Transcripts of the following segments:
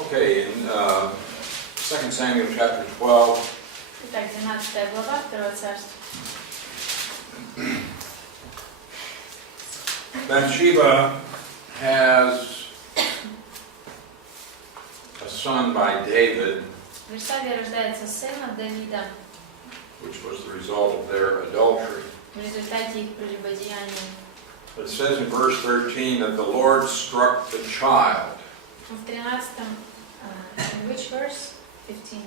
Okay, in 2 Samuel chapter 12, Итак, 12 глава, 2 царство. Bathsheba has a son by David, В Версавии рождается сын от Давида which was the result of their adultery. в результате их прелюбодеяния. But it says in verse 13 that the Lord struck the child. В 13, in which verse? 15.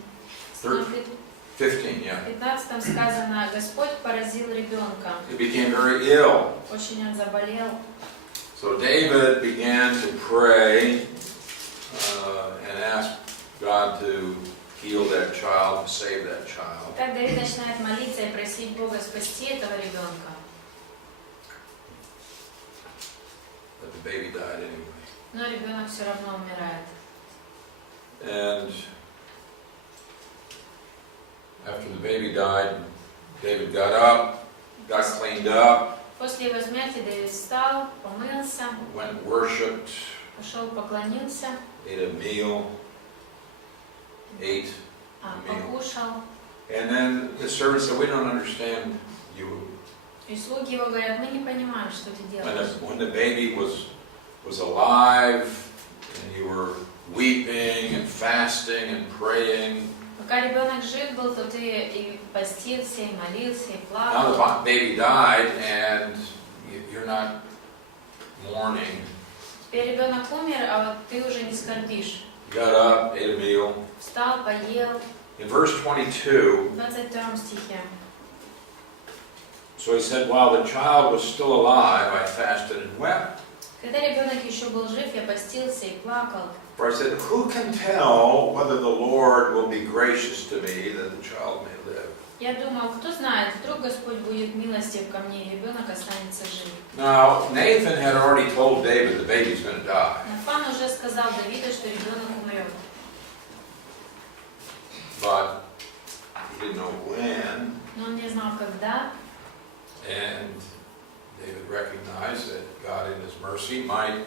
15, yeah. В 15 сказано, Господь поразил ребенка. He became very ill. Очень он заболел. So David began to pray and ask God to heal that child, to save that child. Так Давид начинает молиться и просить Бога спасти этого ребенка. But the baby died anyway. Но ребенок все равно умирает. And after the baby died, David got up, got cleaned up, После его смерти Давид встал, помылся, went and worshipped, пошел поклонился, ate a meal, покушал. and then the servant said, "We don't understand you." И слуги его говорят, мы не понимаем, что ты делаешь. When the baby was alive, and you were weeping and fasting and praying, Пока ребенок жив был, то ты и постился, и молился, и now плакал. the baby died, and you're not mourning. Теперь ребенок умер, а вот ты уже не скорбишь. Got up, ate a meal. Встал, поел. In verse 22, В 22 стихе. so he said, while the child was still alive, I fasted and wept. Когда ребенок еще был жив, я постился и плакал. For I said, who can tell whether the Lord will be gracious to me that the child may live? Я думал, кто знает, вдруг Господь будет милостив ко мне, и ребенок останется жив. Now, Nathan had already told David the baby's going to die. Нафан уже сказал Давиду, что ребенок умрет. But he didn't know when. Но он не знал, когда. And David recognized that God in his mercy might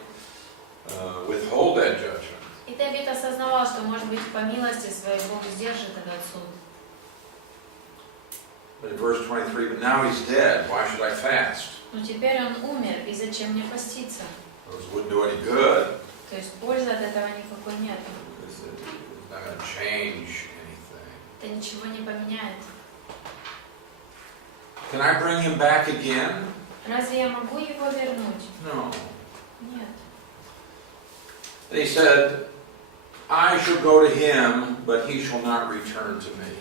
withhold that judgment. И Давид осознавал, что, может быть, по милости своей Бог сдержит этот суд. But in verse 23, but now he's dead, why should I fast? Но теперь он умер, и зачем мне поститься? It wouldn't do any good. То есть пользы от этого никакой нет. It's not going to change anything. Это ничего не поменяет. Can I bring him back again? Разве я могу его вернуть? No. Нет. And he said, I shall go to him, but he shall not return to me.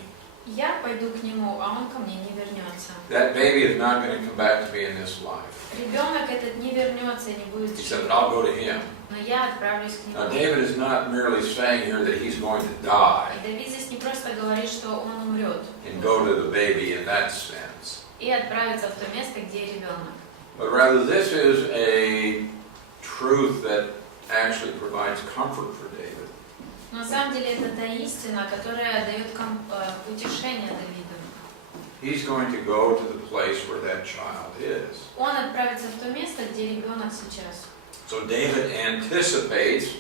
Я пойду к нему, а он ко мне не вернется. That baby is not going to come back to me in this life. Ребенок этот не вернется и не будет He жить. said, I'll go to him. Но я отправлюсь к Now, нему. David is not merely saying here that he's going to die И Давид здесь не просто говорит, что он умрет. and go to the baby in that sense. И отправится в то место, где ребенок. But rather, this is a truth that actually provides comfort for David. Но на самом деле это та истина, которая дает утешение Давиду. He's going to go to the place where that child is. Он отправится в то место, где ребенок сейчас. So David anticipates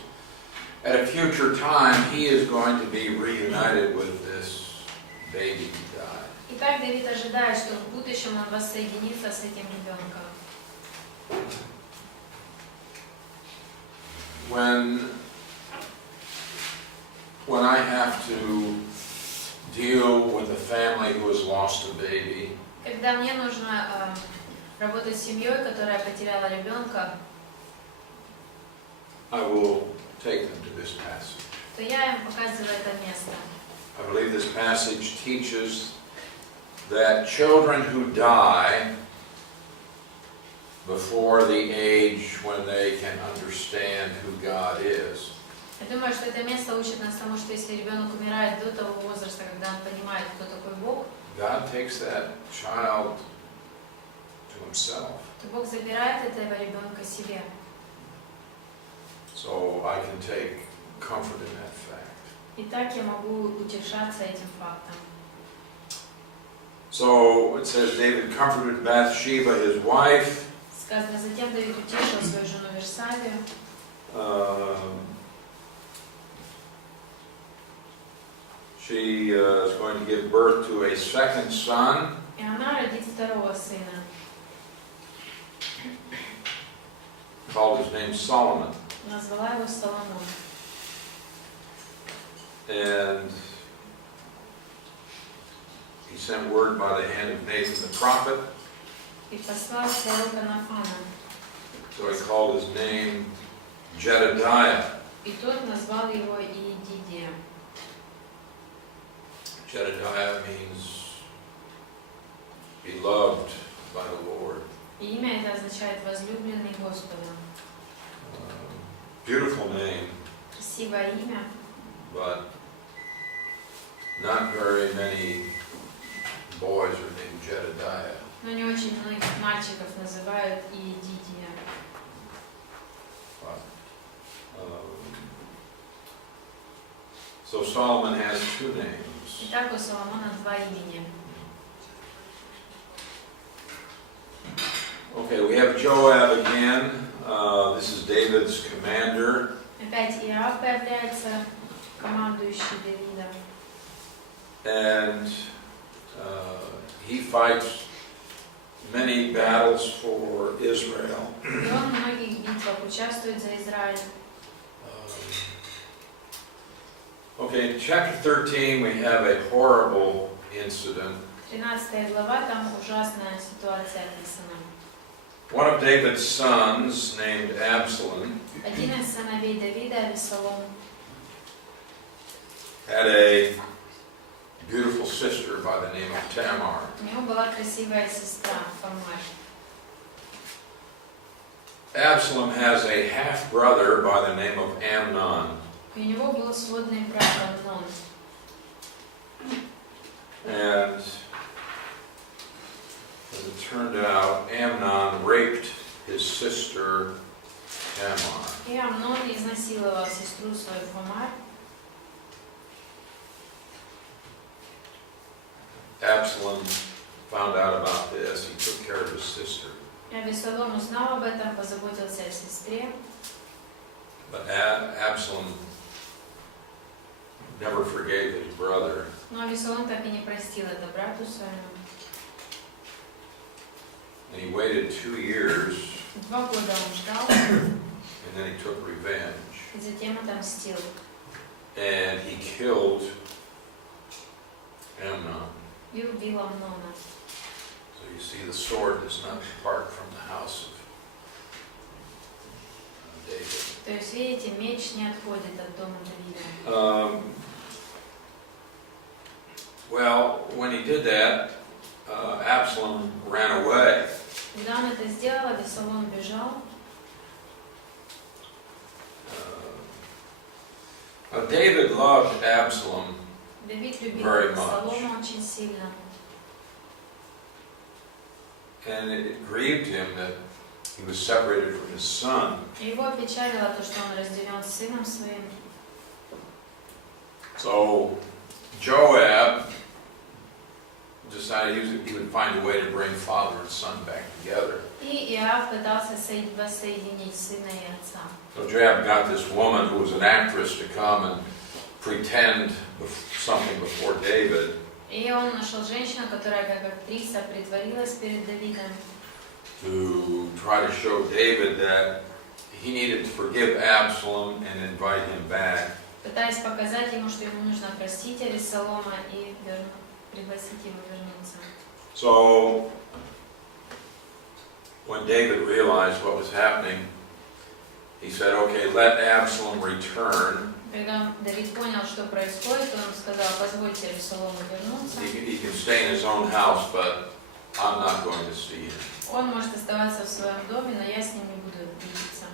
at a future time he is going to be reunited with this baby who died. Итак, Давид ожидает, что в будущем он воссоединится с этим ребенком. When I have to deal with a family who has lost a baby, Когда мне нужно работать с семьей, которая потеряла ребенка, I will take them to this passage. то я им показываю это место. I believe this passage teaches that children who die before the age when they can understand who God is, Я думаю, что это место учит нас тому, что если ребенок умирает до того возраста, когда он понимает, кто такой Бог, God takes that child to himself. то Бог забирает этого ребенка себе. So I can take comfort in that fact. И так я могу утешаться этим фактом. So it says David comforted Bathsheba, his wife. Сказано, затем Давид утешил свою жену Версавию. She is going to give birth to a second son. И она родит второго сына. Called his name Solomon. Назвала его Соломон. And he sent word by the hand of Nathan the prophet. И послал пророка Нафана. So he called his name Jedediah. И тот назвал его Иедидия. Jedediah means beloved by the Lord. И имя это означает возлюбленный Господом. Beautiful name, Красивое имя, but not very many boys are named Jedediah. но не очень многих мальчиков называют Иедидия. So Solomon has two names. Итак, у Соломона два имени. Okay, we have Joab again. This is David's commander. Опять Иоав появляется, командующий Давидом. And he fights many battles for Israel. И он в многих битвах участвует за Израиль. Okay, in chapter 13 we have a horrible incident. 13 глава, там ужасная ситуация описана. One of David's sons, named Absalom, Один из сыновей Давида, Авесолом, had a beautiful sister by the name of Tamar. у него была красивая сестра, Тамар. Absalom has a half-brother by the name of Amnon. И у него был сводный брат Амнон. And as it turned out, Amnon raped his sister Tamar. И Амнон изнасиловал сестру свою Тамар. Absalom found out about this. He took care of his sister. И Авесолом узнал об этом, позаботился о сестре. But Absalom never forgave his brother. Но Авесолом так и не простил это брату своему. And he waited 2 years, 2 года он ждал, and then he took revenge. и затем отомстил. And he killed Amnon. И убил Амнона. So you see, the sword does not depart from the house of David. То есть, видите, меч не отходит от дома Давида. Well, when he did that, Absalom ran away. Когда он это сделал, Авесолом бежал. David loved Absalom, Давид любил Very much. Авесолома очень сильно. and it grieved him that he was separated from his son. И его опечалило то, что он разделен с сыном своим. So Joab decided he would find a way to bring father and son back together. И Иоав пытался воссоединить сына и отца. So Joab got this woman who was an actress to come and pretend something before David. И он нашел женщину, которая как актриса притворилась перед Давидом, to try to show David that he needed to forgive Absalom and invite him back. пытаясь показать ему, что ему нужно простить Авесолома и пригласить его вернуться. So when David realized what was happening, he said, "Okay, let Absalom return. Когда Давид понял, что происходит, он сказал: позвольте Авесолому вернуться. He can stay in his own house, but I'm not going to see him." Он может оставаться в своем доме, но я с ним не буду видеться.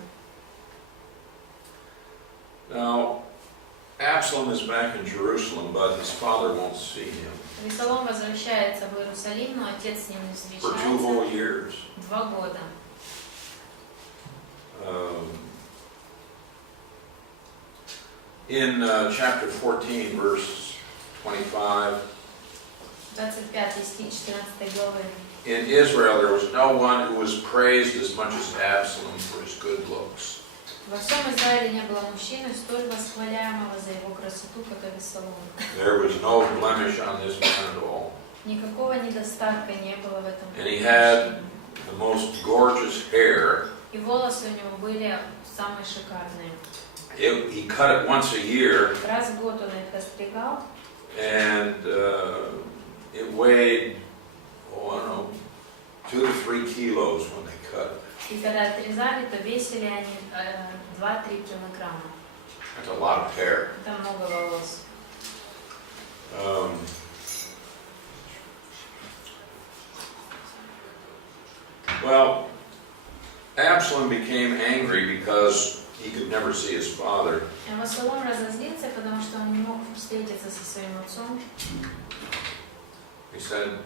Now, Absalom is back in Jerusalem, but his father won't see him Авесолом возвращается в Иерусалим, но отец с ним не for 2 whole встречается years. 2 года. In chapter 14, verse 25, 25 стих 14 главы. in Israel there was no one who was praised as much as Absalom for his good looks. В Во всем Израиле не было мужчины, столь восхваляемого за его красоту, как Авесолом. There was no blemish on this man at all. Никакого недостатка не было в этом And he мужчине. had the most gorgeous hair. И волосы у него были самые шикарные. He cut it once a year, Раз в год он их остригал, and it weighed, oh, I don't know, 2 to 3 kilos when they cut it. и когда отрезали, то весили они 2-3 килограмма. That's a lot of hair. Это много волос. Well, Absalom became angry because he could never see his father. Авесолом разозлился, потому что он не мог встретиться со своим отцом. He said,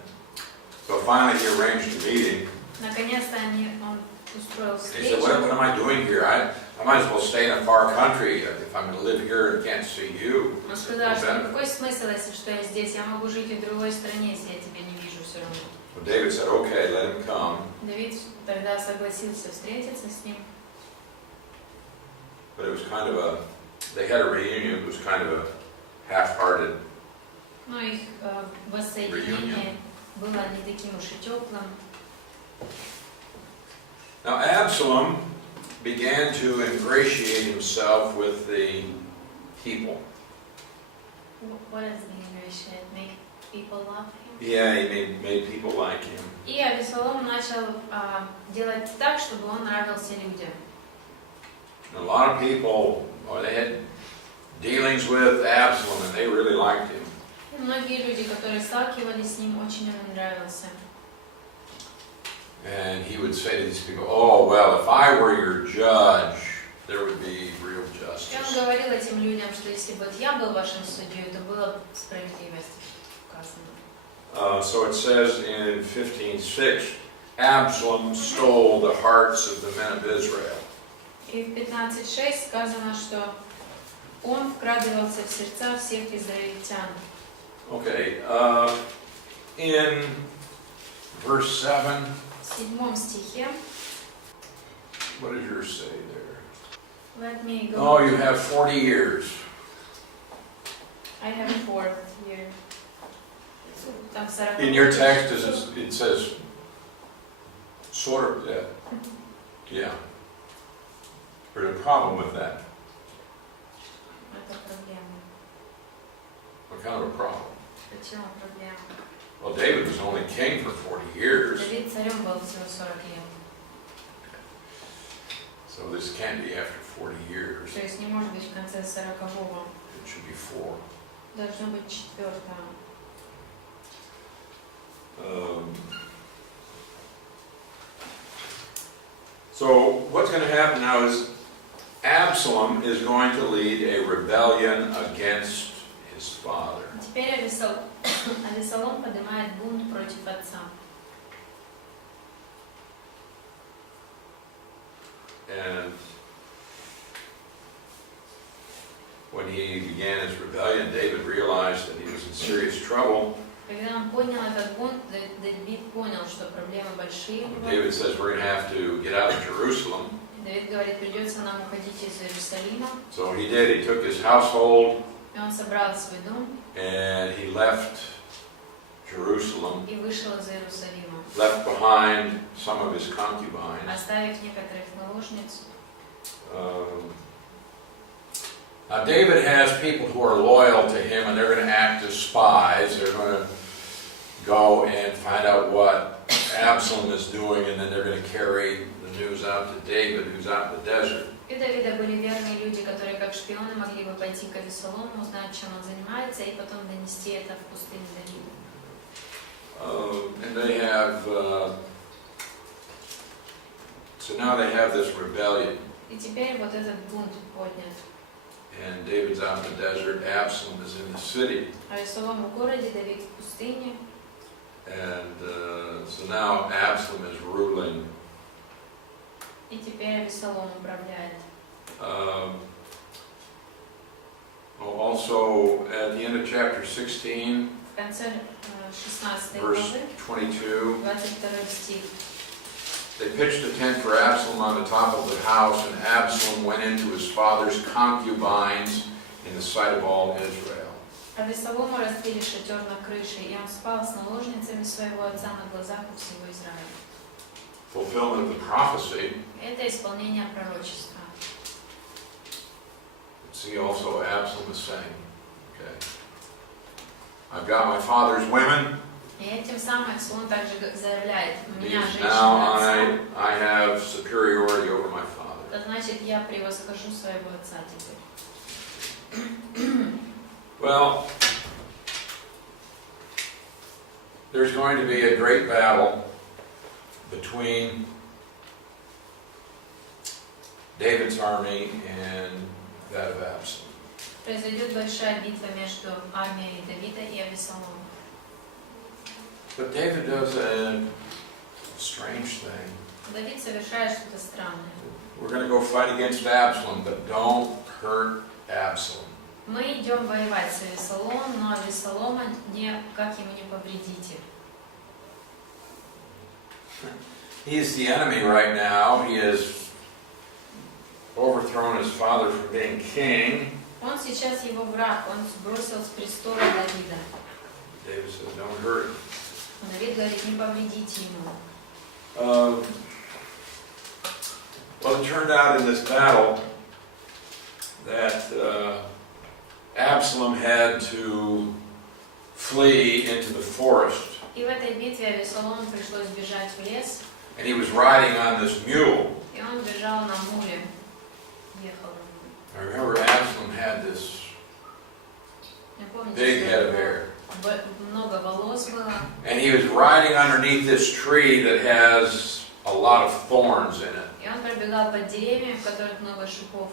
so finally he arranged a meeting. Наконец-то он устроил He said, what am I doing here? I might as well stay in a far country if I'm going to live here and can't see you. Он сказал, что какой смысл, если что я здесь, я могу жить и в другой стране, если я тебя не вижу все равно. But David said, okay, let him come. Давид тогда согласился встретиться с ним. But it was kind of they had a reunion, it was kind of a half-hearted. Но их воссоединение было не таким уж и теплым. Now Absalom began to ingratiate himself with the people. What does the ingratiate? Make people love him? Yeah, he made people like him. И Авесолом начал делать так, чтобы он нравился людям. And a lot of people, they had dealings with Absalom, and they really liked him. И многие люди, которые сталкивались с ним, очень ему нравился. And he would say to these people, oh, well, if I were your judge, there would be real И он justice. говорил этим людям, что если бы я был вашим судьей, то была справедливость указана. So it says in 15:6, Absalom stole the hearts of the men of Israel. И в 15:6 сказано, что он вкрадывался в сердца всех израильтян. Okay, in verse 7, В 7 стихе, what does yours say there? let me go. Oh, you have 40 years. I have 4 here. Там 40. In your text, it says, sort of, yeah. There's a problem with that. Это проблема. What kind of a problem? Почему проблема? Well, David was only king for 40 years, Давид царем был всего 40 лет. so this can't be after 40 years. То есть не может быть в конце 40-го. It should be 4. Должно быть 4. So what's going to happen now is Absalom is going to lead a rebellion against his father. Теперь Авесолом поднимает бунт против отца. And when he began his rebellion, David realized that he was in serious trouble. Когда он понял этот бунт, Давид понял, что проблемы большие. David says we're going to have to get out of Jerusalem. Давид говорит, придется нам уходить из Иерусалима. So he did. He took his household И он собрал свой дом and he left Jerusalem, и вышел из Иерусалима, left behind some of his concubines. оставив некоторых наложниц. Now David has people who are loyal to him, and they're going to act as spies. They're going to go and find out what Absalom is doing, and then they're going to carry the news out to David, who's out in the desert. И у Давида были верные люди, которые как шпионы могли бы пойти к Авесолому, узнать, чем он занимается, и потом донести это в пустыню Давиду. And they have, so now they have this rebellion. И теперь вот этот бунт поднят. And David's out in the desert, Absalom is in the city. Авесолом в городе, Давид в пустыне. And so now Absalom is ruling. И теперь Авесолом управляет. Also, at the end of chapter 16, В конце 16 verse главы, 22, 22 стих. They pitched a tent for Absalom on the top of the house, and Absalom went into his father's concubines in the sight of all Israel. А Весолому разбили шатер на крыше, и он спал с наложницами своего отца на глазах у всего Израиля. Fulfillment of the prophecy. Это исполнение пророчества. See also Absalom is saying, okay, I've got my father's women. И этим самым он также заявляет, у меня женщина Now отца. I have superiority over my father. Это значит, я превосхожу своего отца теперь. Well, there's going to be a great battle between David's army and that of Absalom. Произойдет большая битва между армией Давида и Авесоломом. But David does a strange thing. Давид совершает что-то странное. We're going to go fight against Absalom, but don't hurt Absalom. Мы идем воевать с Авесоломом, но Авесолома как ему не повредите. He's the enemy right now. He has overthrown his father from being king. Он сейчас его враг, он сбросил с престола Давида. David says, don't hurt him. Давид говорит, не повредите ему. Well, it turned out in this battle that Absalom had to flee into the forest. И в этой битве Авесолому пришлось бежать в лес. And he was riding on this mule. И он бежал на муле. Ехал на муле. I remember Absalom had this Я помню, big head of что hair. много волос было. And he was riding underneath this tree that has a lot of thorns in it. И он пробегал под деревьями, в которых много шипов.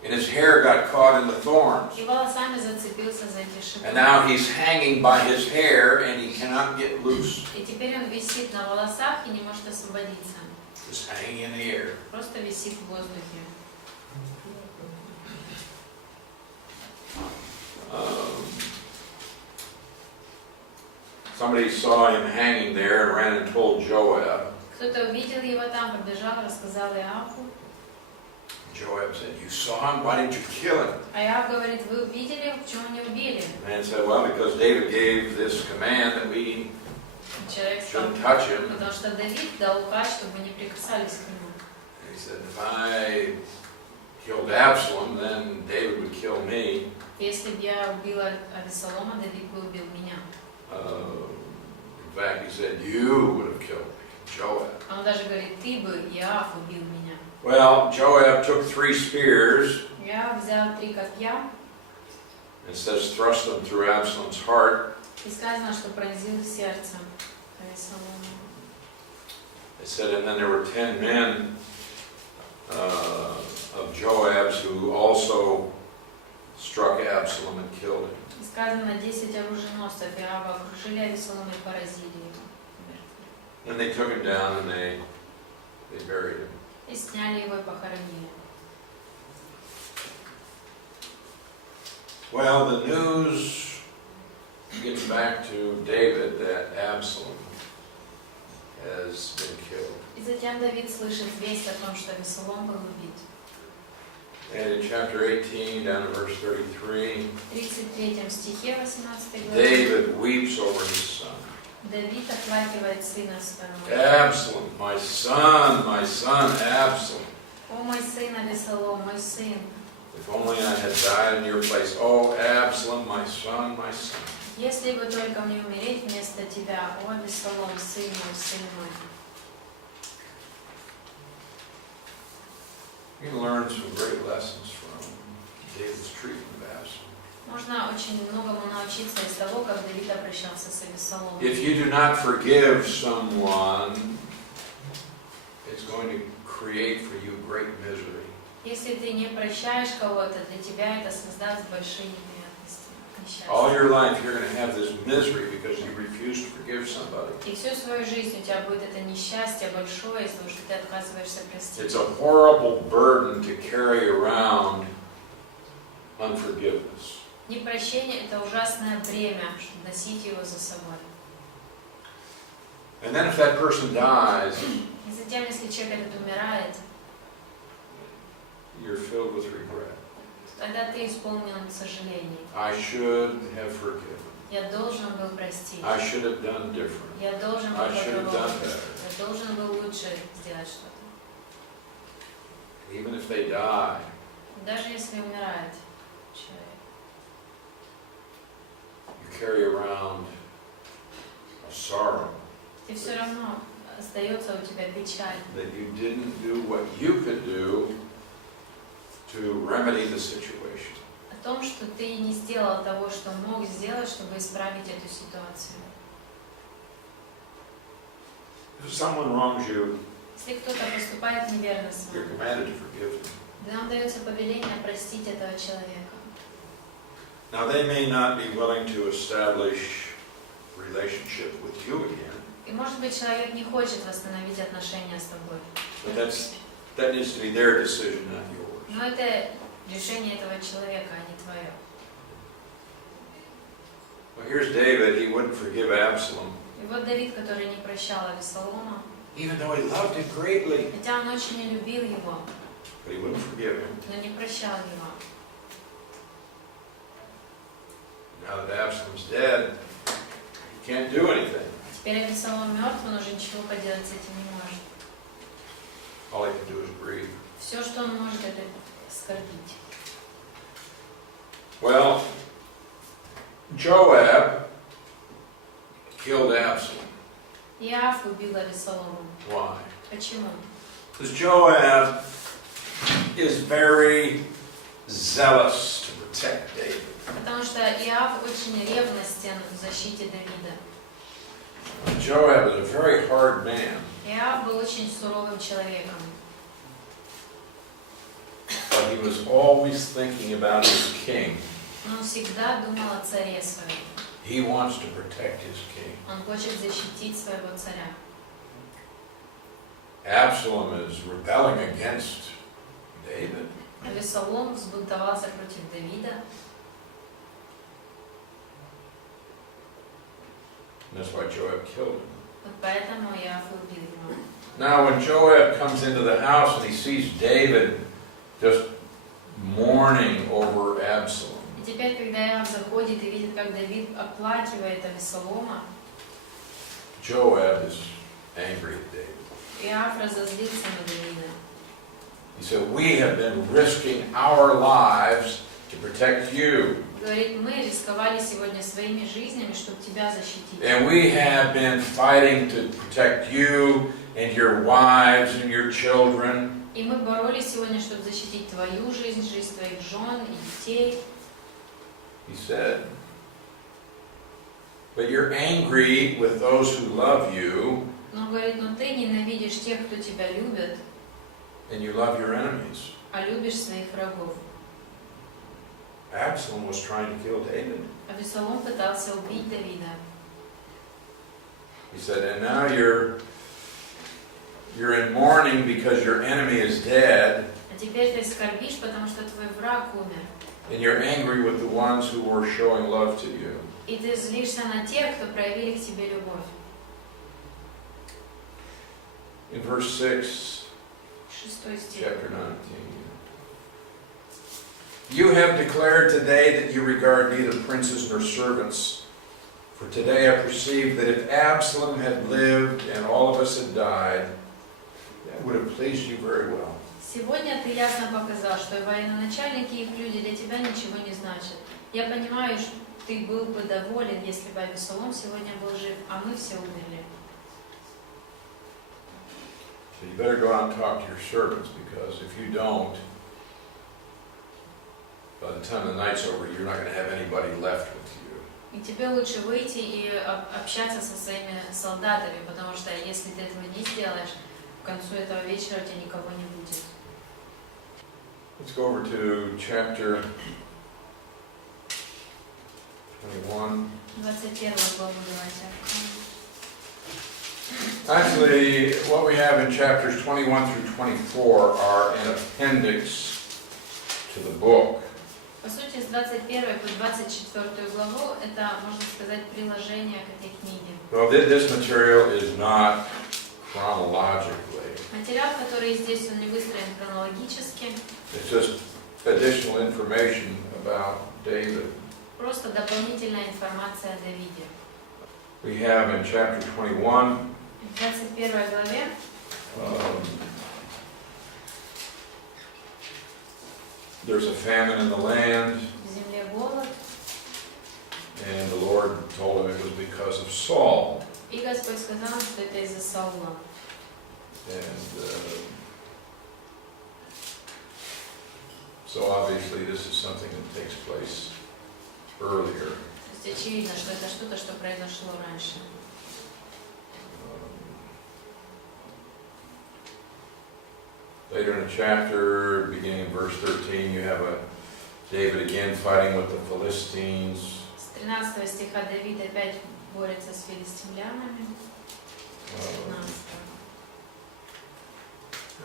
And his hair got caught in the thorns. И волосами зацепился за эти шипы. And now he's hanging by his hair and he cannot get loose. И теперь он висит на волосах и не может освободиться. Just hanging in the air. Просто висит в воздухе. Somebody saw him hanging there and ran and told Joab. Кто-то увидел его там, побежал, рассказал Иоаву. Joab said, you saw him? Why didn't you kill him? А Иоав говорит, вы увидели, почему не убили? The man said, well, because David gave this command that we Человек сказал, shouldn't touch him. потому что Давид дал указ, чтобы не прикасались к нему. And he said, if I killed Absalom, then David would kill me. Если бы я убила Авесолома, Давид бы убил меня. In fact, he said, you would have killed Joab. Он даже говорит, ты бы, Иоав, убил меня. Well, Joab took 3 spears Я взял 3 копья, and says, thrust them through Absalom's heart. и сказано, что пронзил сердце Авесолома. It said, and then there were 10 men of Joab's who also struck Absalom and killed him. И сказано, 10 оруженосцев Иоава окружили Авесолома и поразили его. And they took him down and they buried him. И сняли его и похоронили. Well, the news gets back to David that Absalom has been killed. И затем Давид слышит весть о том, что Авесолом был убит. And in chapter 18, down to verse 33, В 33 стихе 18 главы David weeps over his son. Давид оплакивает сына своего. Absalom, my son, Absalom. О, мой сын Авесолом, мой сын. If only I had died in your place. Oh, Absalom, my son, my son. Если бы только мне умереть вместо тебя, о, Авесолом, сын мой, сын мой. You can learn some great lessons from David's treatment of Absalom. Можно очень многому научиться из того, как Давид обращался с Авесоломом. If you do not forgive someone, it's going to create for you great misery. Если ты не прощаешь кого-то, для тебя это создаст большие неприятности, All несчастья. your life you're going to have this misery because you refuse to forgive somebody. И всю свою жизнь у тебя будет это несчастье большое, из-за того, что ты отказываешься простить. It's a horrible burden to carry around unforgiveness. Непрощение – это ужасное бремя, чтобы носить его за собой. And then if that person dies, И затем, если человек этот умирает, you're filled with regret. тогда ты исполнен сожалений. I should have forgiven. Я должен был простить. I should have done different. Я должен был I should have done по-другому. better. Я должен был лучше сделать что-то. Even if they die, Даже если умирает человек, you carry around a sorrow ты все равно остается у тебя печаль, that you didn't do what you could do to remedy the situation. о том, что ты не сделал того, что мог сделать, чтобы исправить эту ситуацию. If someone wrongs you, Если кто-то поступает неверно с you're вами, commanded to forgive them. нам дается повеление простить этого человека. Now they may not be willing to establish a relationship with you again, И может быть человек не хочет восстановить отношения с тобой, but that needs to be their decision, not yours. но это решение этого человека, а не твое. Well, here's David. He wouldn't forgive Absalom, И вот Давид, который не прощал Авесолома, even though he loved him greatly, хотя он очень не любил его, but he wouldn't forgive him. но не прощал его. Now that Absalom's dead, he can't do anything. Теперь Авесолом мертв, он уже ничего поделать с этим не может. All he can do is grieve. Все, что он может, это скорбить. Well, Joab killed Absalom. Иоав убил Авесолома. Why? Почему? Because Joab is very zealous to protect David. Потому что Иоав очень ревностен в защите Давида. Joab is a very hard man, Иоав был очень суровым человеком. but he was always thinking about his king. Но он всегда думал о царе своем. He wants to protect his king. Он хочет защитить своего царя. Absalom is rebelling against David. Авесолом взбунтовался против Давида. And that's why Joab killed him. Вот поэтому Иоав и убил его. Now, when Joab comes into the house and he sees David just mourning over Absalom, И теперь, когда Иоав заходит и видит, как Давид оплакивает Авесолома, Joab is angry at David. Иоав разозлился на Давида. He said, "We have been risking our lives to protect you. Говорит, мы рисковали сегодня своими жизнями, чтобы тебя защитить. And we have been fighting to protect you and your wives and your children. И мы боролись сегодня, чтобы защитить твою жизнь, жизнь твоих жен и детей. He said, "But you're angry with those who love you, Но он говорит, но ты ненавидишь тех, кто тебя любит, and you love your enemies." а любишь своих врагов. Absalom was trying to kill David. Авесолом пытался убить Давида. He said, "And now you're in mourning because your enemy is dead, А теперь ты скорбишь, потому что твой враг умер. and you're angry with the ones who were showing love to you." И ты злишься на тех, кто проявили к тебе любовь. In verse 6, 6 стих. chapter 19. "You have declared today that you regard neither princes nor servants. For today I perceive that if Absalom had lived and all of us had died, that would have pleased you very well." Сегодня ты ясно показал, что военачальники и их люди для тебя ничего не значат. Я понимаю, что ты был бы доволен, если бы Авесолом сегодня был жив, а мы все умерли. So you better go out and talk to your servants, because if you don't, by the time the night's over, you're not going to have anybody left with you. И тебе лучше выйти и общаться со своими солдатами, потому что если ты этого не сделаешь, к концу этого вечера у тебя никого не будет. Let's go over to chapter 21. 21 главу давайте. Actually, what we have in chapters 21 through 24 are an appendix to the book. По сути, с 21 по 24 главу это, можно сказать, приложение к этой книге. Well, this material is not chronologically. Материал, который здесь, он не выстроен хронологически. It's just additional information about David. Просто дополнительная информация о Давиде. We have in chapter 21 В 21 главе there's a famine in the land, в земле голод, and the Lord told him it was because of Saul. и Господь сказал, что это из-за Саула. And so obviously this is something that takes place earlier. То есть очевидно, что это что-то, что произошло раньше. Later in the chapter, beginning in verse 13, you have David again fighting with the Philistines. С 13 стиха Давид опять борется с филистимлянами.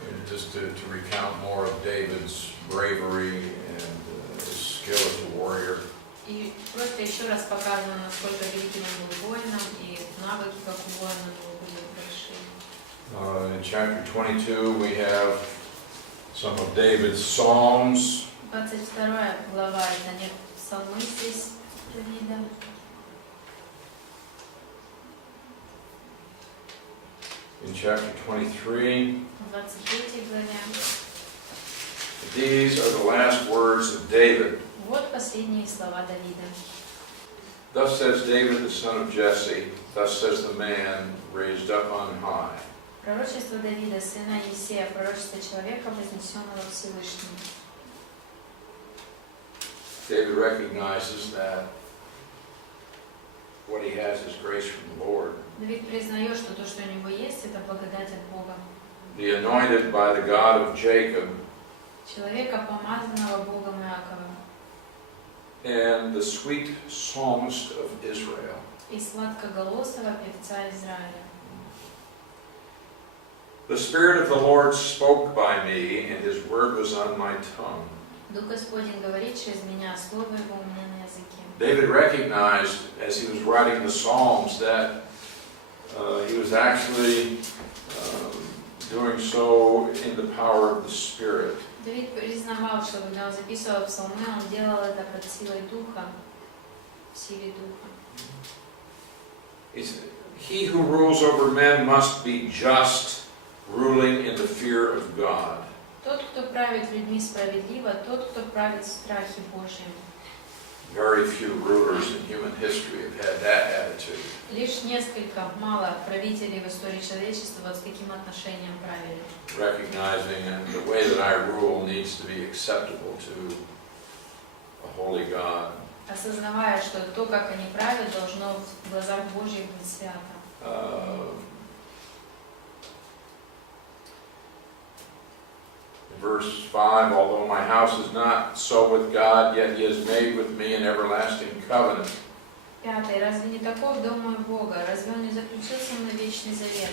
And just to recount more of David's bravery and his skill as a warrior. И просто еще раз показано, насколько великим он был воином, и навыки, как у воина, у него были большие. In chapter 22, we have some of David's psalms. 22 глава, это нет псалмы здесь Давида. In chapter 23, В 23 главе. these are the last words of David. Вот последние слова Давида. Thus says David, the son of Jesse, thus says the man raised up on high. Пророчество Давида, сына Иисея, пророчество человека, вознесенного Всевышним. David recognizes that what he has is grace from the Lord. Давид признает, что то, что у него есть, это благодать от Бога. The anointed by the God of Jacob Человека, помазанного Богом Иакова. and the sweet psalmist of Israel. И сладкоголосого певца Израиля. The Spirit of the Lord spoke by me, and His word was on my tongue. Дух Господень говорит через меня, слово Его у меня на языке. David recognized as he was writing the Psalms that he was actually doing so in the power of the Spirit. Давид признавал, что когда он записывал псалмы, он делал это под силой Духа, в силе Духа. He who rules over men must be just, ruling in the fear of God. Тот, кто правит людьми справедливо, тот, кто правит в страхе Божьем. Very few rulers in human history have had that attitude. Лишь несколько мало правителей в истории человечества вот с каким отношением правили. Recognizing that the way that I rule needs to be acceptable to a holy God. Осознавая, что то, как они правят, должно в глазах Божьих быть свято. Verse 5, although my house is not so with God, yet He has made with me an everlasting covenant. 5. Разве не таков дом мой Бога? Разве Он не заключил со мной вечный завет?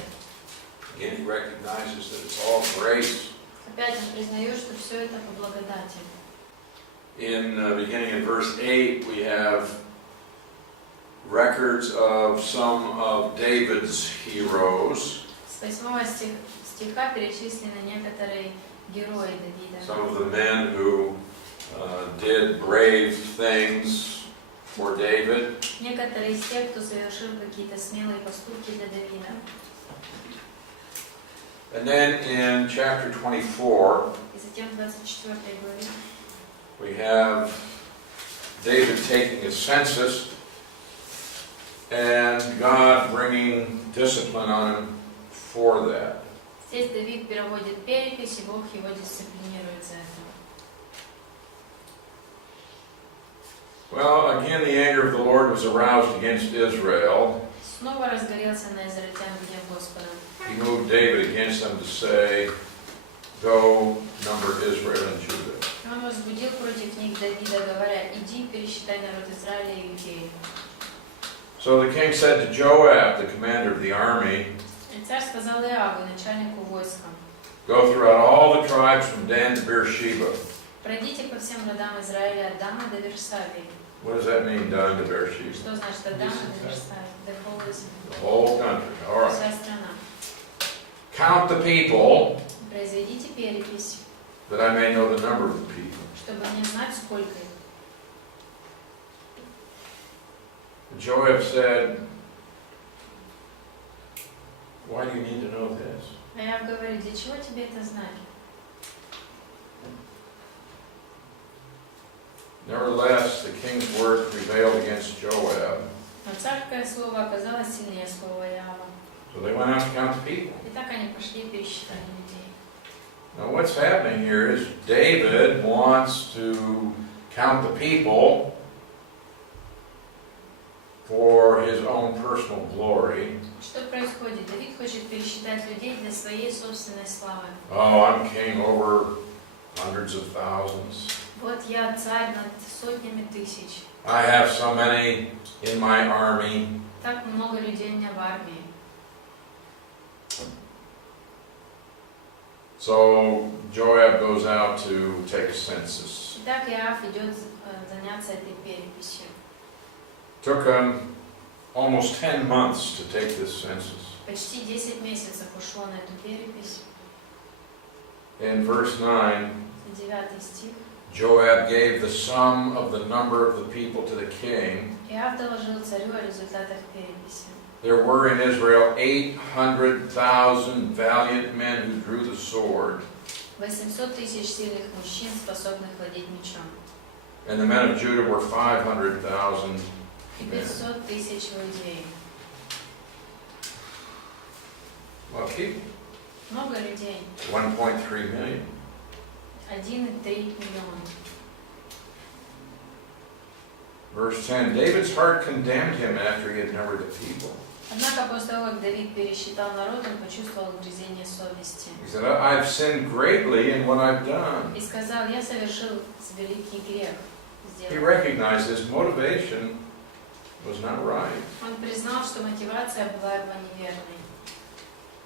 Again, he recognizes that it's all grace. Опять он признает, что все это по благодати. Beginning in verse 8, we have records of some of David's heroes. С 8 стиха перечислены некоторые герои Давида. Some of the men who did brave things for David. Некоторые из тех, кто совершил какие-то смелые поступки для Давида. And then in chapter 24, И затем в 24 главе we have David taking a census and God bringing discipline on him for that. здесь Давид переводит перепись, и Бог его дисциплинирует за это. Well, again, the anger of the Lord was aroused against Israel. Снова разгорелся на израильтян гнев Господа. He moved David against them to say, go number Israel and Judah. Он возбудил против них Давида, говоря, иди пересчитай народ Израиля и Иудеи. So the king said to Joab, the commander of the army, И царь сказал Иаву, начальнику войска, go throughout all the tribes from Dan to Beersheba. Пройдите по всем родам Израиля от Дана до Версавии. What does that mean, done to Beersheba? Что значит от Дана до Версавии? The whole is The whole country. All right. вся страна. Count the people, Произведите перепись, that I may know the number of the people. чтобы мне знать, сколько их. Joab said, why do you need to know this? А я говорю, для чего тебе это знать? Nevertheless, the king's word prevailed against Joab. Но царское слово оказалось сильнее слова Иова. So they went out to count the people. И так они пошли и пересчитали людей. Now what's happening here is David wants to count the people for his own personal glory. Что происходит? Давид хочет пересчитать людей для своей собственной славы. Oh, I'm king over hundreds of thousands. Вот я царь над сотнями тысяч. I have so many in my army. Так много людей у меня в армии. So Joab goes out to take a census. Итак, Иов идет заняться этой переписью. Took him almost 10 months to take this census. Почти 10 месяцев ушло на эту перепись. In verse 9, 9 стих. Joab gave the sum of the number of the people to the king. Иов доложил царю о результатах переписи. There were in Israel 800,000 valiant men who drew the sword. 800 тысяч сильных мужчин, способных владеть мечом. And the men of Judah were 500,000 И men. 500 тысяч людей. Well, keep Много людей. 1.3 million. 1,3 миллиона. Verse 10, David's heart condemned him after he had numbered the people. Однако после того, как Давид пересчитал народ, он почувствовал угрызение совести. He said, I've sinned greatly in what I've done. И сказал, я совершил великий грех. He recognized his motivation was not right. Он признал, что мотивация была его неверной.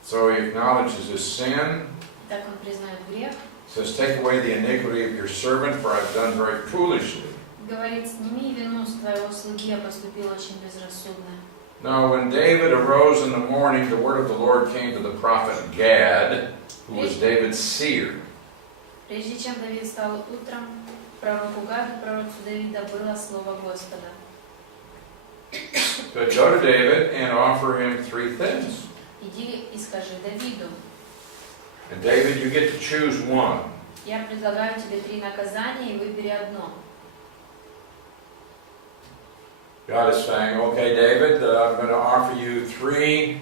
So he acknowledges his sin. Так он признает грех. Says, take away the iniquity of your servant, for I've done very foolishly. Говорит, сними вину с твоего слуги, я поступил очень безрассудно. Now, when David arose in the morning, the word of the Lord came to the prophet Gad, who was David's seer. Прежде чем Давид встал утром, пророку Гаду, пророку Давида, было слово Господа. So go to David and offer him 3 things. Иди и скажи Давиду. And David, you get to choose one. Я предлагаю тебе 3 наказания и выбери одно. God is saying, okay, David, I'm going to offer you 3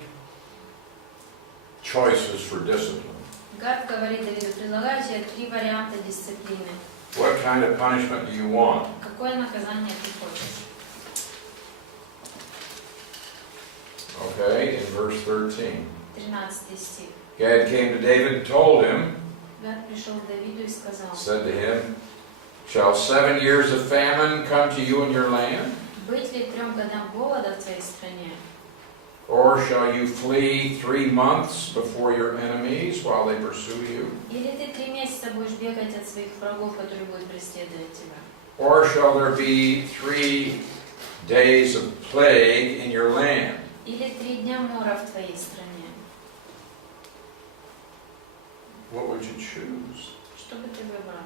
choices for discipline. Гад говорит Давиду, предлагаю тебе 3 варианта дисциплины. What kind of punishment do you want? Какое наказание ты хочешь? Okay, in verse 13. 13 стих. Gad came to David and told him, Гад пришел к Давиду и сказал, said to him, shall 7 years of famine come to you in your land? быть ли 3 годам голода в твоей стране? Or shall you flee 3 months before your enemies while they pursue you? Или ты 3 месяца будешь бегать от своих врагов, которые будут преследовать тебя? Or shall there be 3 days of plague in your land? Или 3 дня мора в твоей стране? What would you choose? Что бы ты выбрал?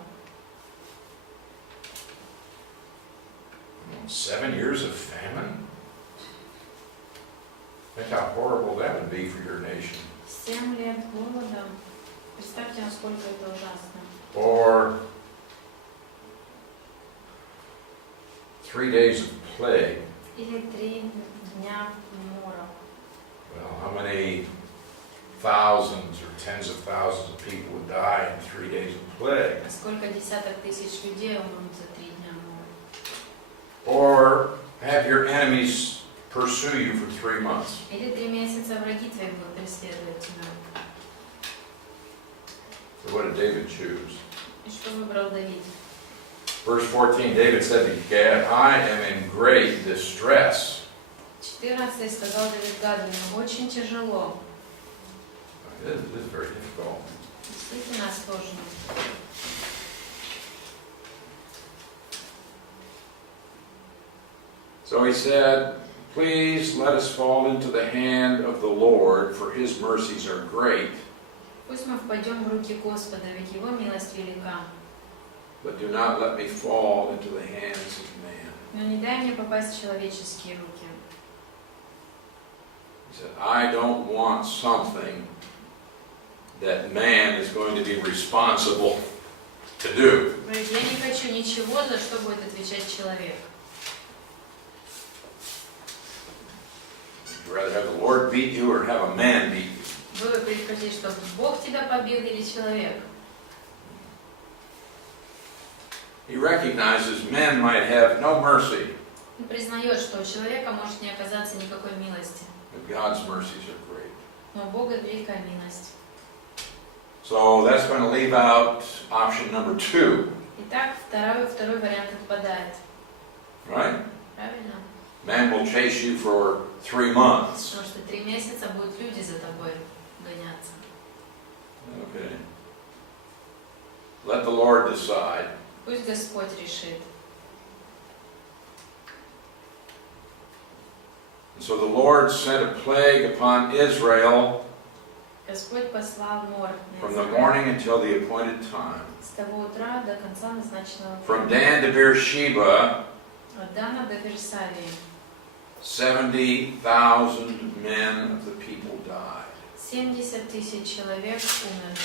7 years of famine? Think how horrible that would be for your nation. 7 лет голода. Представьте, насколько это ужасно. Or 3 days of plague. Или 3 дня мора. Well, how many thousands or tens of thousands of people would die in 3 days of plague? А сколько десяток тысяч людей умрут за 3 дня мора? Or have your enemies pursue you for 3 months? Или 3 месяца враги твои будут преследовать тебя? So what did David choose? И что выбрал Давид? Verse 14, David said to Gad, I am in great distress. 14 сказал Давид Гаду, ему очень тяжело. This is very difficult. Действительно сложно. So he said, please let us fall into the hand of the Lord, for his mercies are great. Пусть мы впадем в руки Господа, ведь Его милость велика. But do not let me fall into the hands of man. Но не дай мне попасть в человеческие руки. He said, I don't want something that man is going to be responsible to do. Говорит, я не хочу ничего, за что будет отвечать человек. Would you rather have the Lord beat you or have a man beat you? Вы бы предпочли, чтобы Бог тебя побил или человек? He recognizes men might have no mercy, Он признает, что у человека может не оказаться никакой милости. but God's mercies are great. Но у Бога великая милость. So that's going to leave out option number 2. Итак, второй вариант отпадает. Right? Правильно? Man will chase you for 3 months. Потому что 3 месяца будут люди за тобой гоняться. Okay. Let the Lord decide. Пусть Господь решит. And so the Lord sent a plague upon Israel Господь послал мор на from the Израиль morning until the appointed time. с того утра до конца назначенного From времени. Dan to Beersheba, От Дана до Версавии 70,000 men of the people died. 70 000 человек умерли.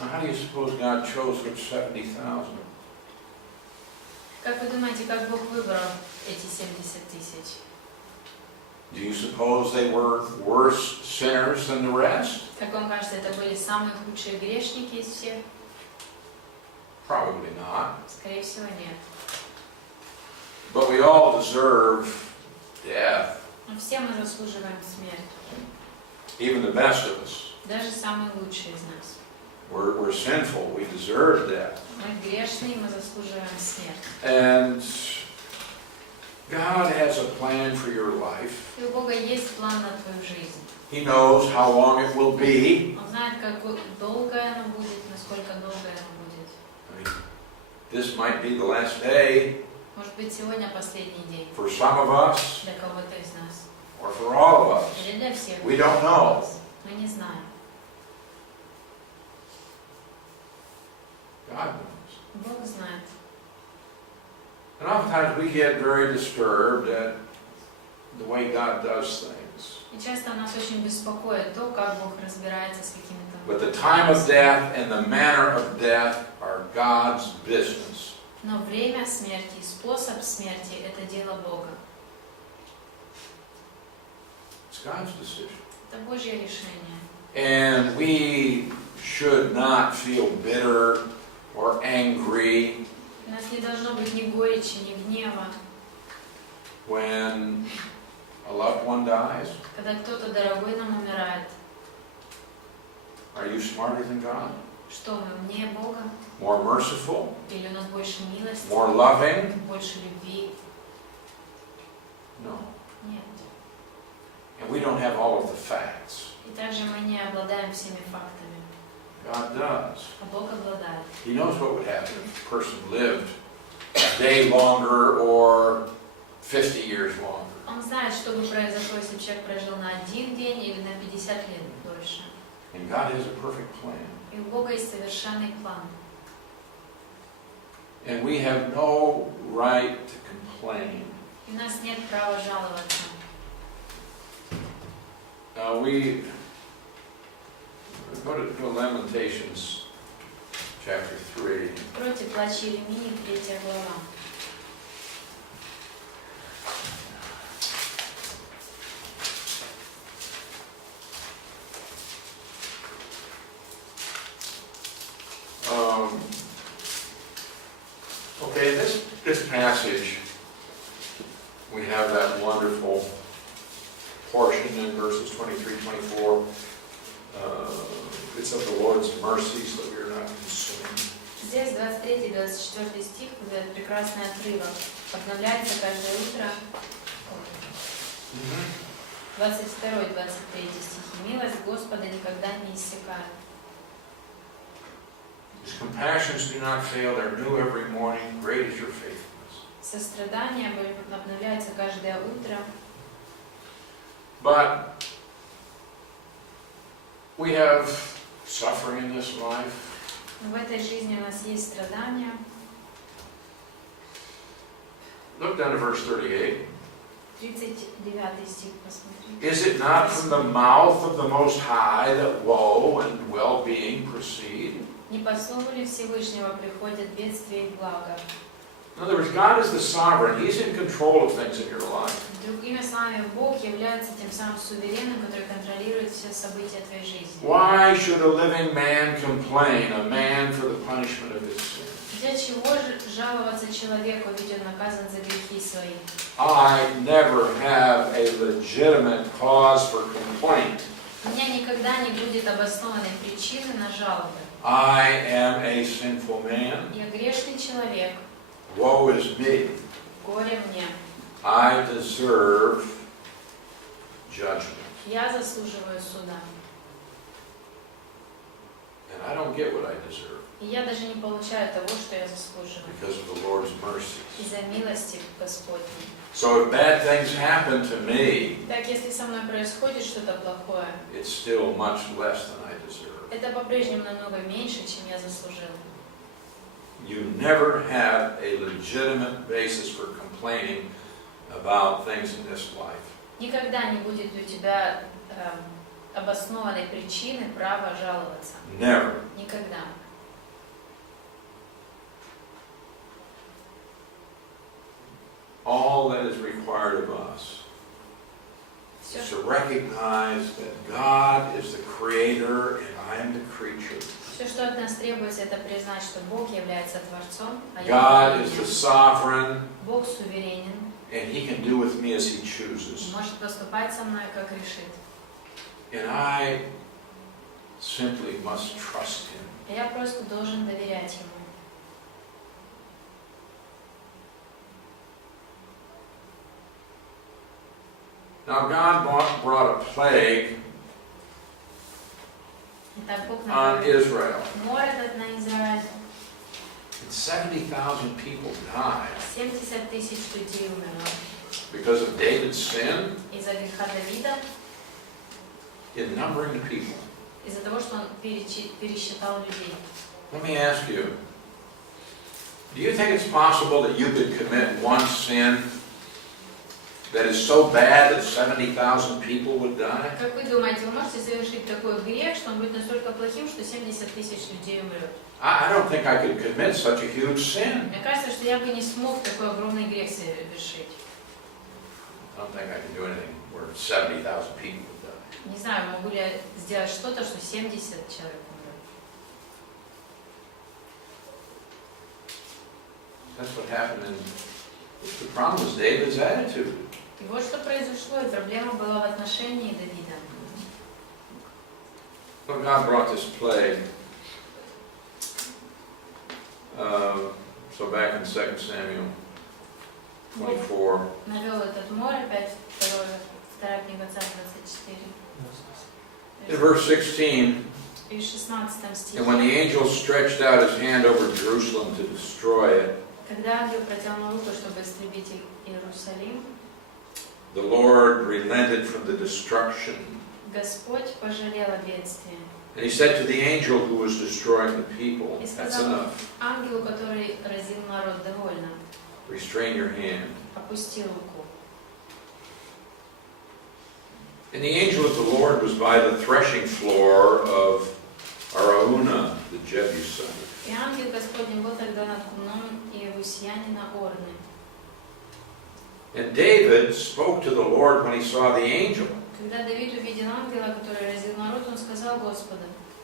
Now, how do you suppose God chose which 70,000? Как вы думаете, как Бог выбрал эти 70 000? Do you suppose they were worse sinners than the rest? Как вам кажется, это были самые худшие грешники из всех? Probably not. Скорее всего, нет. But we all deserve death, Но все мы заслуживаем смерть. even the best of us. Даже самые лучшие из нас. We're sinful, we deserve death. Мы грешные, мы заслуживаем смерть. And God has a plan for your life. И у Бога есть план на твою жизнь. He knows how long it will be. Он знает, как долго оно будет, насколько долго оно будет. I mean, this might be the last day Может быть, сегодня последний день for some of us, для кого-то из нас. or for all of us. Или для всех. We don't know. Мы не знаем. God knows. Бог знает. And oftentimes we get very disturbed at the way God does things. И часто нас очень беспокоит то, как Бог разбирается с какими-то... But the time of death and the manner of death are God's business. Но время смерти и способ смерти – это дело Бога. It's God's decision. Это Божье решение. And we should not feel bitter or angry У нас не должно быть ни горечи, ни гнева, when a loved one dies. когда кто-то дорогой нам умирает. Are you smarter than God? Что мы, умнее Бога? More merciful? Или у нас больше милости, More loving? больше любви? No. Нет. And we don't have all of the facts. И также мы не обладаем всеми фактами. God does. А Бог обладает. He knows what would happen if a person lived a day longer or 50 years longer. Он знает, что бы произошло, если бы человек прожил на 1 день или на 50 лет дольше. And God has a perfect plan. И у Бога есть совершенный план. And we have no right to complain. И у нас нет права жаловаться. We go to Lamentations chapter 3. Откройте плач Иеремии, 3 глава. Okay, this passage, we have that wonderful portion in verses 23, 24. It's of the Lord's mercies that we are not consumed. Здесь 23-24 стих, это прекрасный отрывок. Обновляется каждое утро. 22-23 стихи. Милость Господа никогда не иссякает. His compassions do not fail, they're new every morning. Great is your faithfulness. Сострадание обновляется каждое утро. But we have suffering in this life. В этой жизни у нас есть страдания. Look down to verse 38. 39 стих посмотрите. Is it not from the mouth of the Most High that woe and well-being proceed? Не по слову ли Всевышнего приходят бедствия и благо? In other words, God is the sovereign. He's in control of things in your life. Другими словами, Бог является тем самым суверенным, который контролирует все события твоей жизни. Why should a living man complain, a man for the punishment of his sin? Для чего же жаловаться человеку, ведь он наказан за грехи свои? I never have a legitimate cause for complaint. У меня никогда не будет обоснованной причины на жалобы. I am a sinful man. Я грешный человек. Woe is me. Горе мне. I deserve judgment. Я заслуживаю суда. And I don't get what I deserve И я даже не получаю того, что я заслуживаю. because of the Lord's mercy. Из-за милости Господней. So if bad things happen to me, Так, если со мной происходит что-то плохое, it's still much less than I deserve. это по-прежнему намного меньше, чем я заслужил. You never have a legitimate basis for complaining about things in this life. Никогда не будет у тебя обоснованной причины права жаловаться. Never. Никогда. All that is required of us is to recognize that God is the creator and I am the creature. Все, что от нас требуется, это признать, что Бог является Творцом, а God я is the sovereign Бог суверенен and He can do with me as He и chooses. может поступать со мной, как решит. And I simply must trust Him. И я просто должен доверять Ему. Now God brought a plague Итак, Бог on направил Israel. море на Израиль. And 70,000 people died 70 тысяч людей умерло. because of David's sin Из-за греха Давида, in numbering the people. из-за того, что он пересчитал людей. Let me ask you, do you think it's possible that you could commit one sin that is so bad that 70,000 people would die? Как вы думаете, вы можете совершить такой грех, что он будет настолько плохим, что 70 тысяч людей умрет? I don't think I could commit such a huge sin. Мне кажется, что я бы не смог такой огромный грех совершить. I don't think I could do anything where 70,000 people would die. Не знаю, могу ли я сделать что-то, что 70 человек умрет. That's what happened, and the problem was David's attitude. И вот что произошло, и проблема была в отношении Давида. Well, God brought this plague. So back in 2 Samuel 24, Навел этот море, опять вторая книга Царств 24. in verse 16, И в 16 стихе. and when the angel stretched out his hand over Jerusalem to destroy it, Когда ангел протянул руку, чтобы истребить Иерусалим, the Lord relented from the destruction. Господь пожалел о бедствии. And he said to the angel who was destroying the people, И that's сказал enough. ангелу, который разил народ, довольно. Restrain your hand. Опусти руку. And the angel of the Lord was by the threshing floor of Araunah, the Jebusite. И ангел Господень был тогда над кумном иерусиянина Орны. And David spoke to the Lord when he saw the angel. Когда Давид увидел ангела, который разил народ, он сказал Господу.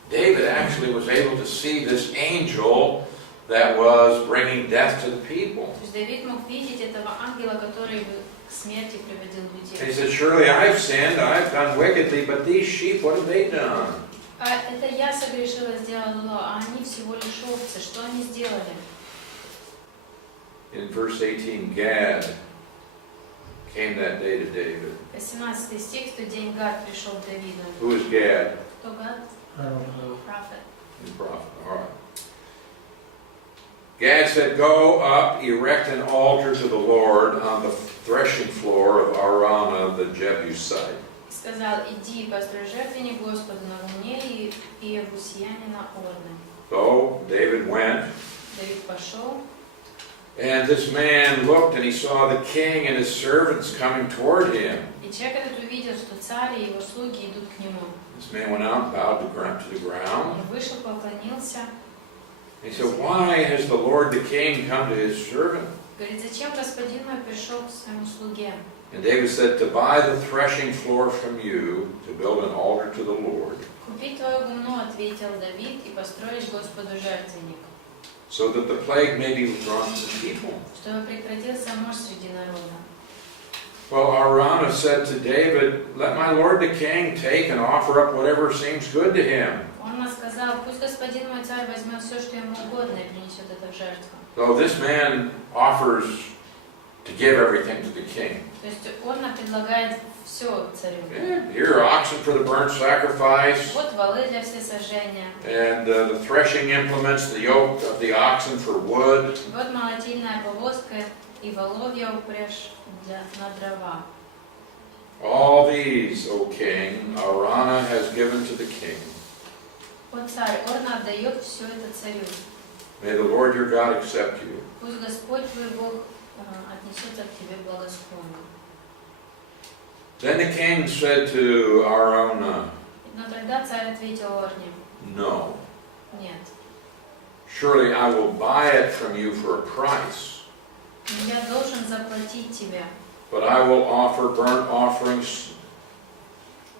David actually was able to see this angel that was bringing death to the people. То есть Давид мог видеть этого ангела, который к смерти приводил And he людей. said, surely I've sinned, I've done wickedly, but these sheep, what have they done? А это я согрешила, сделала зло, а они всего лишь овцы. Что они сделали? In verse 18, Gad came that day to David. 18 стих, в тот день Гад пришел к Давиду. Who is Gad? Кто Гад? Профет. The prophet. All right. Gad said, "Go up, erect an altar to the Lord on the threshing floor of Araunah the Jebusite." Сказал: иди, построй жертвенник Господу на луне и иебусянина Орны. So David went, Давид пошел, and this man looked, and he saw the king and his servants coming toward him. и человек этот увидел, что царь и его слуги идут к нему. This man went out and bowed to the ground. Он вышел, поклонился. He said, "Why has the Lord the king come to his servant?" Говорит: зачем господин мой пришел к своему слуге? And David said, "To buy the threshing floor from you, to build an altar to the Lord, Купить твое гумно, ответил Давид, и построить Господу жертвенник, so that the plague may be withdrawn from the people." чтобы прекратился мор среди народа. Well, Araunah said to David, "Let my lord the king take and offer up whatever seems good to him." Он сказал: пусть господин мой царь возьмет все, что ему угодно, и принесет это в жертву. So this man offers to give everything to the king. То есть он предлагает все царю. Here are oxen for the burnt sacrifice, Вот валы для всесожжения. and the threshing implements, the yoke of the oxen for wood. Вот молотильная повозка и воловья упряжь на дрова. All these, O king, Araunah has given to the king. Вот царь Орна отдает все это царю. May the Lord your God accept you. Пусть Господь твой Бог отнесется к тебе благосклонно. Then the king said to Araunah, Но тогда царь ответил Орне: "No, нет, surely I will buy it from you for a price, я должен заплатить тебе. but I will offer burnt offerings.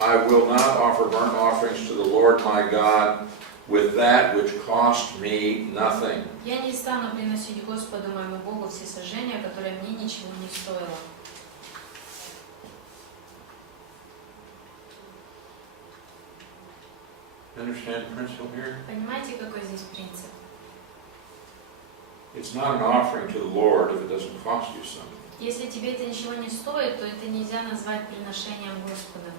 I will not offer burnt offerings to the Lord my God with that which cost me nothing." Я не стану приносить Господу моему Богу всесожжения, которое мне ничего не стоило. Understand the principle here? Понимаете, какой здесь принцип? It's not an offering to the Lord if it doesn't cost you something. Если тебе это ничего не стоит, то это нельзя назвать приношением Господа.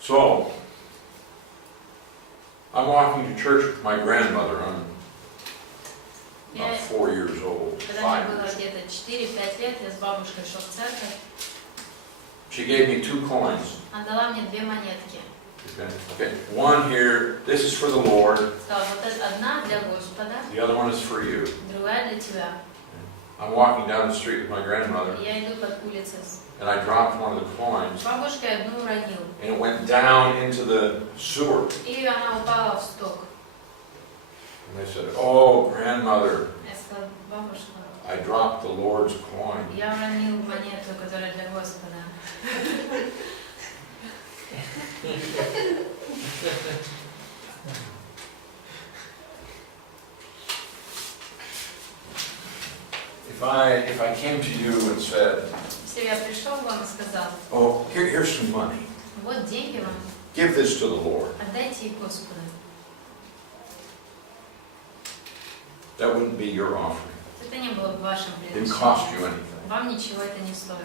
So, I'm walking to church with my grandmother. I'm about 4 years old. Когда мне было где-то 4-5 лет, я с бабушкой шел в церковь. She gave me 2 coins. Она дала мне 2 монетки. Okay. One here, this is for the Lord. Сказала: вот одна для Господа, The other one is for you. другая для тебя. I'm walking down the street with my grandmother, Я иду под улицей. and I dropped one of the coins, Бабушка одну уронила. and it went down into the sewer. И она упала в сток. And they said, "Oh, grandmother, Я сказала: бабушка, I dropped the Lord's coin." я уронил монету, которая для Господа. If I came to you and said, Если я пришел к вам и сказал: "Oh, here's some money. вот деньги вам, Give this to the Lord," отдайте их Господу. that wouldn't be your offering. Это не было бы вашим It didn't cost you приношением. anything. Вам ничего это не стоило.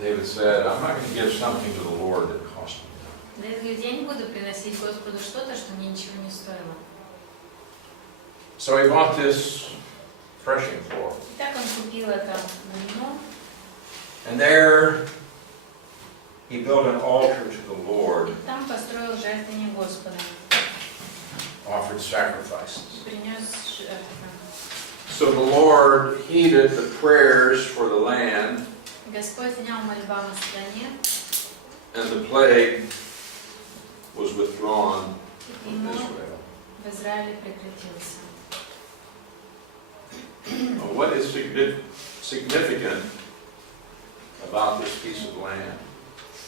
David said, "I'm not going to give something to the Lord that cost me nothing." Давид говорит: я не буду приносить Господу что-то, что мне ничего не стоило. So he bought this threshing floor. И так он купил это гумно, And there he built an altar to the Lord, и там построил жертвенник Господа, offered sacrifices. и принес жертву. So the Lord heeded the prayers for the land, Господь внял мольбам о стране, and the plague was withdrawn и from мор Israel. в Израиле прекратился. Now, what is significant about this piece of land?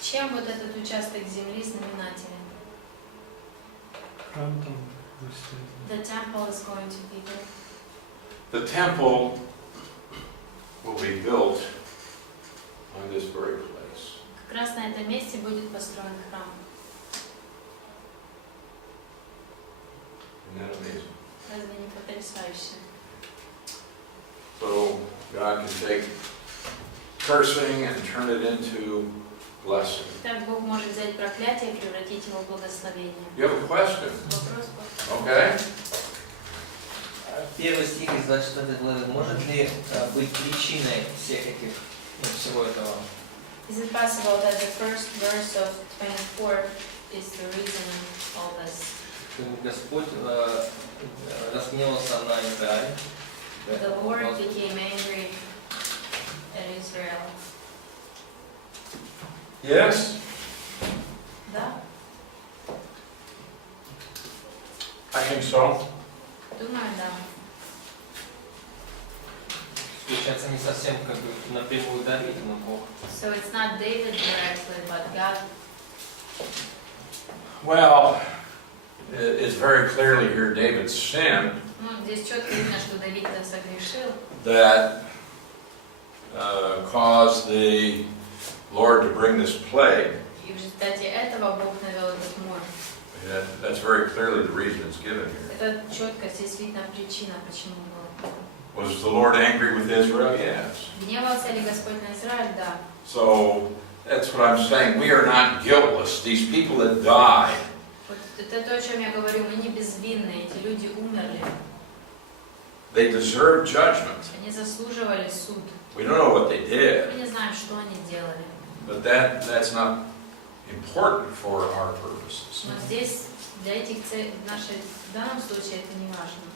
Чем вот этот участок земли знаменателен? Храм там выстроен. The temple is going to be built. The temple will be built on this very place. Как раз на этом месте будет построен храм. Isn't that amazing? Разве не потрясающе? So God can take cursing and turn it into blessing. Так Бог может взять проклятие и превратить его в благословение. You have a question? Вопрос? Okay. Первый стих из 24 главы. Может ли быть причиной всех этих, всего этого? Is it possible that the first verse of 24 is the reason of all this? Господь разгневался на Израиль. The Lord became angry at Israel. Yes? Да, I think so. думаю, да. Получается, не совсем как бы напрямую Давид, но Бог. So it's not David directly, but God. Well, it's very clearly here David's sin Ну, здесь четко видно, что Давид согрешил, that caused the Lord to bring this plague. и в результате этого Бог навел этот мор. That's very clearly the reason it's given here. Это четко здесь видна причина, почему было. Was the Lord angry with Israel? Yes. Гневался ли Господь на Израиль? Да. So that's what I'm saying. We are not guiltless. These people that died, Вот это то, о чем я говорю, мы не безвинны, эти люди умерли, they deserve judgment. они заслуживали суд. We don't know what they did, Мы не знаем, что они делали. but that's not important for our purposes. Но здесь, для этих целей, в данном случае это не важно.